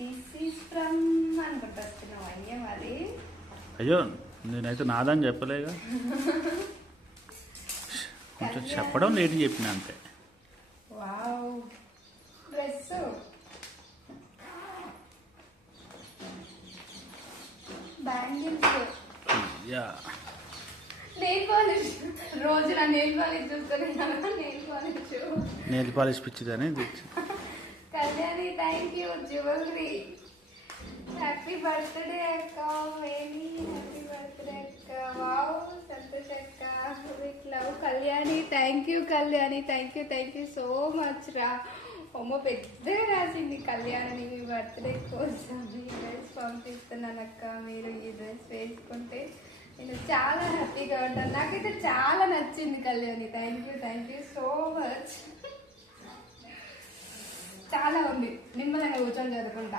This is from అనుకుంటా వస్తున్నావు అయ్యే మరి. అయ్యో నేనైతే నాదని చెప్పలేగా, కొంచెం చెప్పడం లేట్ చెప్పిన అంతే. Wow dress bangles yeah nail polish. రోజు నా నెయిల్ పాలిష్ చూస్తున్నాను. నెయిల్ పాలిష్ పిచ్చిదని తెచ్చి. Kalyani thank you. Jewellery. Happy birthday అక్క. వెరీ హ్యాపీ బర్త్డే అక్క. వావ్ సంతోష్ అక్క. With love Kalyani. Thank you Kalyani. Thank you so much రా. అమ్మ పెద్దగా రాసింది కళ్యాణి మీ బర్త్డే కోసం. ఈ డ్రెస్ పంపిస్తున్నాను అక్క. మీరు ఈ డ్రెస్ వేసుకుంటే నేను చాలా హ్యాపీగా ఉంటాను. నాకైతే చాలా నచ్చింది Kalyani. Thank you so much. చాలా ఉంది. నిమ్మలంగా కూర్చొని చదువుకుంటా.